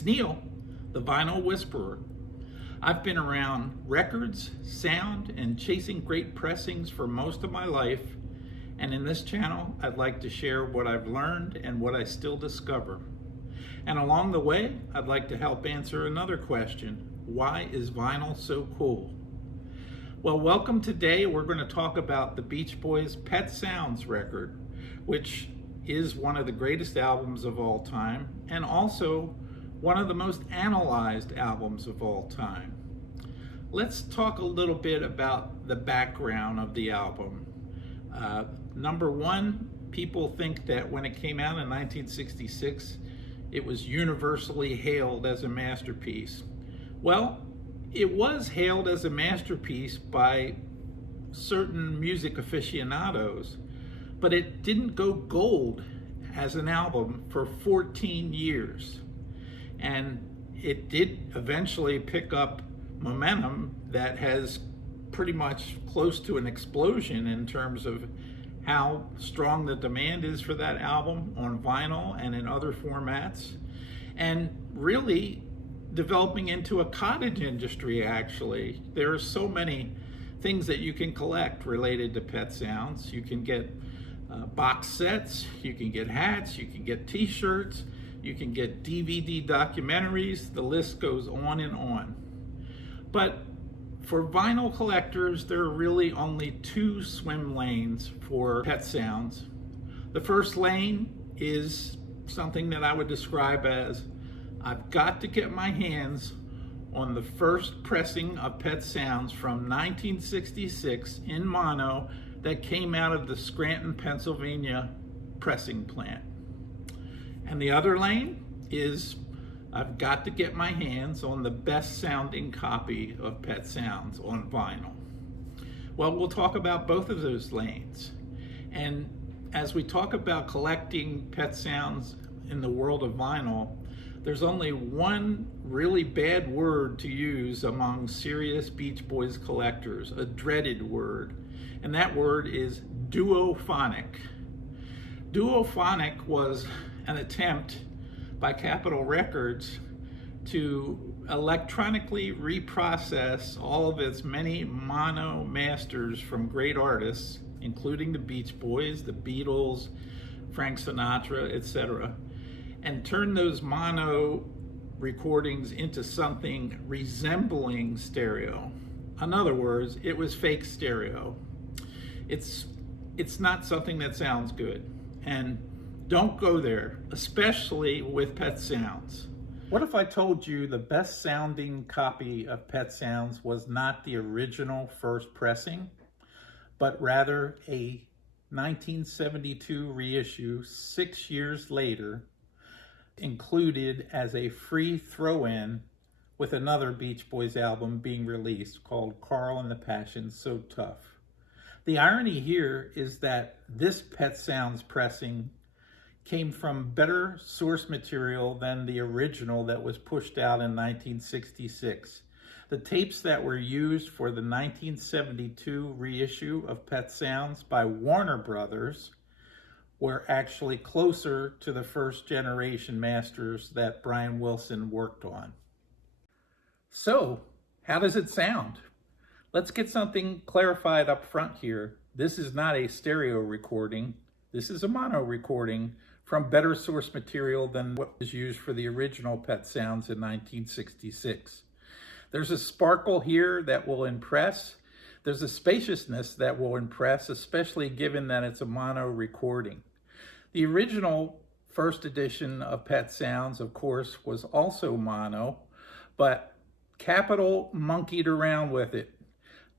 It's Neil, the Vinyl Whisperer. I've been around records, sound, and chasing great pressings for most of my life, and in this channel I'd like to share what I've learned and what I still discover. And along the way, I'd like to help answer another question: why is vinyl so cool? Well, welcome. Today we're going to talk about the Beach Boys' Pet Sounds record, which is one of the greatest albums of all time and also one of the most analyzed albums of all time. Let's talk a little bit about the background of the album. Number one, people think that when it came out in 1966, it was universally hailed as a masterpiece. Well, it was hailed as a masterpiece by certain music aficionados, but it didn't go gold as an album for 14 years. And it did eventually pick up momentum that has pretty much close to an explosion in terms of how strong the demand is for that album on vinyl and in other formats, and really developing into a cottage industry. Actually, there are so many things that you can collect related to Pet Sounds. You can get box sets, you can get hats, you can get t-shirts, you can get DVD documentaries, the list goes on and on. But for vinyl collectors, there are really only two swim lanes for Pet Sounds. The first lane is something that I would describe as, I've got to get my hands on the first pressing of Pet Sounds from 1966 in mono that came out of the Scranton, Pennsylvania pressing plant. And the other lane is, I've got to get my hands on the best sounding copy of Pet Sounds on vinyl. Well, we'll talk about both of those lanes. And as we talk about collecting Pet Sounds in the world of vinyl, there's only one really bad word to use among serious Beach Boys collectors, a dreaded word, and that word is duophonic. Duophonic was an attempt by Capitol Records to electronically reprocess all of its many mono masters from great artists, including the Beach Boys, the Beatles, Frank Sinatra, etc., and turn those mono recordings into something resembling stereo. In other words, it was fake stereo. It's not something that sounds good, and don't go there, especially with Pet Sounds. What if I told you the best sounding copy of Pet Sounds was not the original first pressing, but rather a 1972 reissue 6 years later, included as a free throw-in with another Beach Boys album being released called Carl and the Passions So Tough. The irony here is that this Pet Sounds pressing came from better source material than the original that was pushed out in 1966. The tapes that were used for the 1972 reissue of Pet Sounds by Warner Brothers were actually closer to the first generation masters that Brian Wilson worked on. So, how does it sound? Let's get something clarified up front here. This is not a stereo recording. This is a mono recording from better source material than what was used for the original Pet Sounds in 1966. There's a sparkle here that will impress. There's a spaciousness that will impress, especially given that it's a mono recording. The original first edition of Pet Sounds, of course, was also mono, but Capitol monkeyed around with it.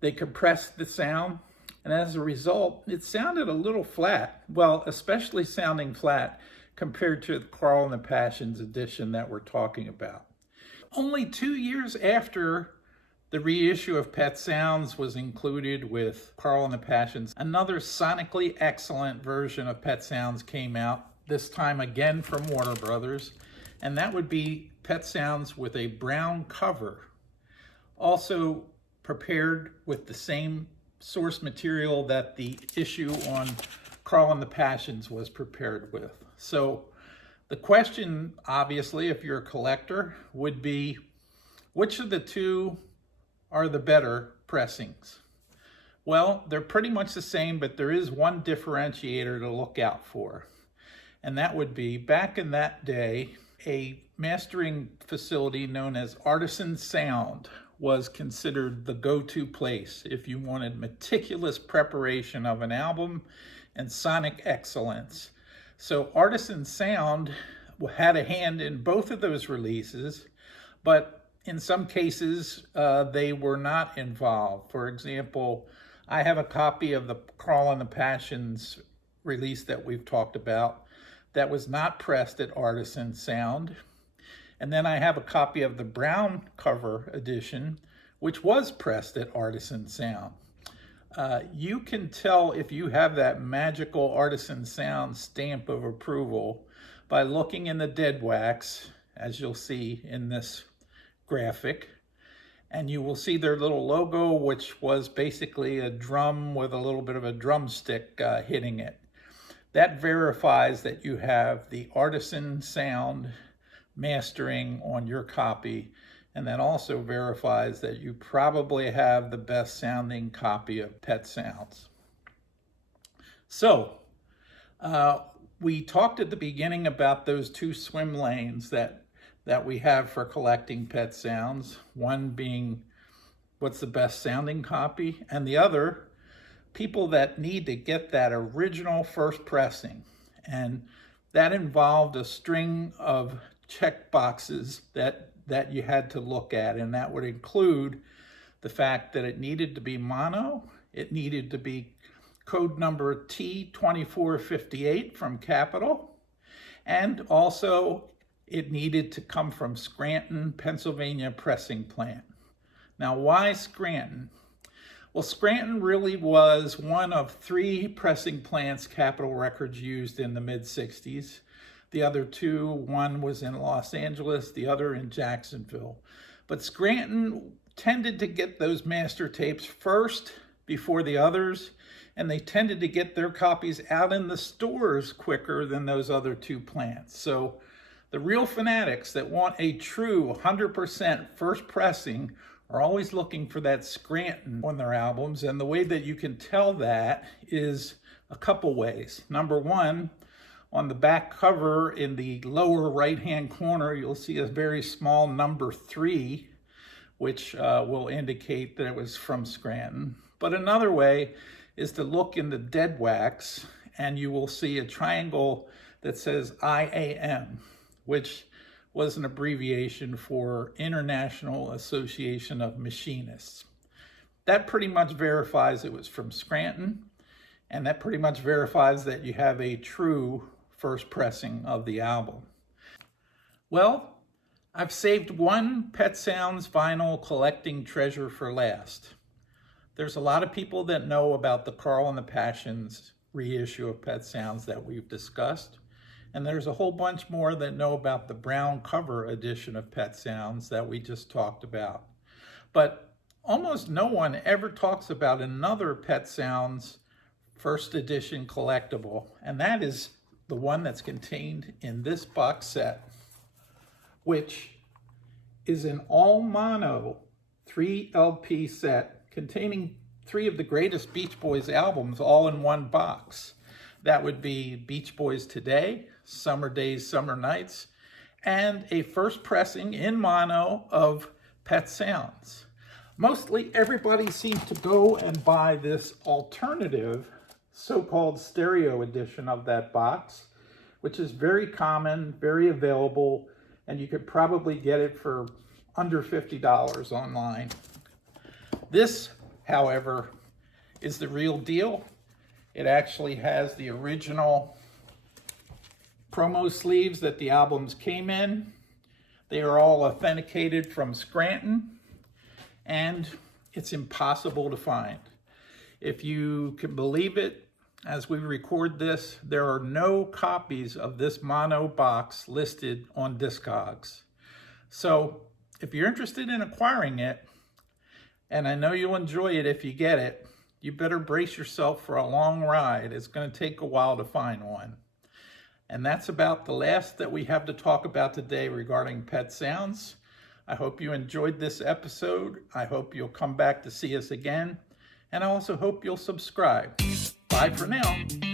They compressed the sound, and as a result, it sounded a little flat. Well, especially sounding flat compared to the Carl and the Passions edition that we're talking about. Only 2 years after the reissue of Pet Sounds was included with Carl and the Passions, another sonically excellent version of Pet Sounds came out, this time again from Warner Brothers, and that would be Pet Sounds with a brown cover, also prepared with the same source material that the issue on Carl and the Passions was prepared with. So The question, obviously, if you're a collector, would be, which of the two are the better pressings? Well, they're pretty much the same, but there is one differentiator to look out for. And that would be, back in that day, a mastering facility known as Artisan Sound was considered the go-to place if you wanted meticulous preparation of an album and sonic excellence. So Artisan Sound had a hand in both of those releases, but in some cases they were not involved. For example, I have a copy of the Crawl and the Passions release that we've talked about that was not pressed at Artisan Sound. And then I have a copy of the brown cover edition, which was pressed at Artisan Sound. You can tell if you have that magical Artisan Sound stamp of approval by looking in the dead wax, as you'll see in this graphic, and you will see their little logo, which was basically a drum with a little bit of a drumstick hitting it. That verifies that you have the Artisan Sound mastering on your copy, and that also verifies that you probably have the best sounding copy of Pet Sounds. So, we talked at the beginning about those two swim lanes that we have for collecting Pet Sounds, one being what's the best sounding copy, and the other, people that need to get that original first pressing. And that involved a string of check boxes that you had to look at, and that would include the fact that it needed to be mono, it needed to be code number T2458 from Capitol, and also it needed to come from Scranton, Pennsylvania pressing plant. Now, why Scranton? Well, Scranton really was one of 3 pressing plants Capitol Records used in the mid-60s. The other 2, one was in Los Angeles, the other in Jacksonville. But Scranton tended to get those master tapes first before the others, and they tended to get their copies out in the stores quicker than those other 2 plants. So the real fanatics that want a true 100% first pressing are always looking for that Scranton on their albums, and the way that you can tell that is a couple ways. Number one, on the back cover in the lower right-hand corner, you'll see a very small number 3, which will indicate that it was from Scranton. But another way is to look in the dead wax, and you will see a triangle that says IAM, which was an abbreviation for International Association of Machinists. That pretty much verifies it was from Scranton, and that pretty much verifies that you have a true first pressing of the album. Well, I've saved one Pet Sounds vinyl collecting treasure for last. There's a lot of people that know about the Carl and the Passions reissue of Pet Sounds that we've discussed, and there's a whole bunch more that know about the brown cover edition of Pet Sounds that we just talked about. But almost no one ever talks about another Pet Sounds first edition collectible, and that is the one that's contained in this box set, which is an all mono 3 LP set containing 3 of the greatest Beach Boys albums all in one box. That would be Beach Boys Today, Summer Days, Summer Nights, and a first pressing in mono of Pet Sounds. Mostly everybody seems to go and buy this alternative so-called stereo edition of that box, which is very common, very available, and you could probably get it for under $50 online. This, however, is the real deal. It actually has the original promo sleeves that the albums came in. They are all authenticated from Scranton, and it's impossible to find. If you can believe it, as we record this, there are no copies of this mono box listed on Discogs. So if you're interested in acquiring it, and I know you'll enjoy it if you get it, you better brace yourself for a long ride. It's going to take a while to find one. And that's about the last that we have to talk about today regarding pet sounds. I hope you enjoyed this episode. I hope you'll come back to see us again. And I also hope you'll subscribe. Bye for now.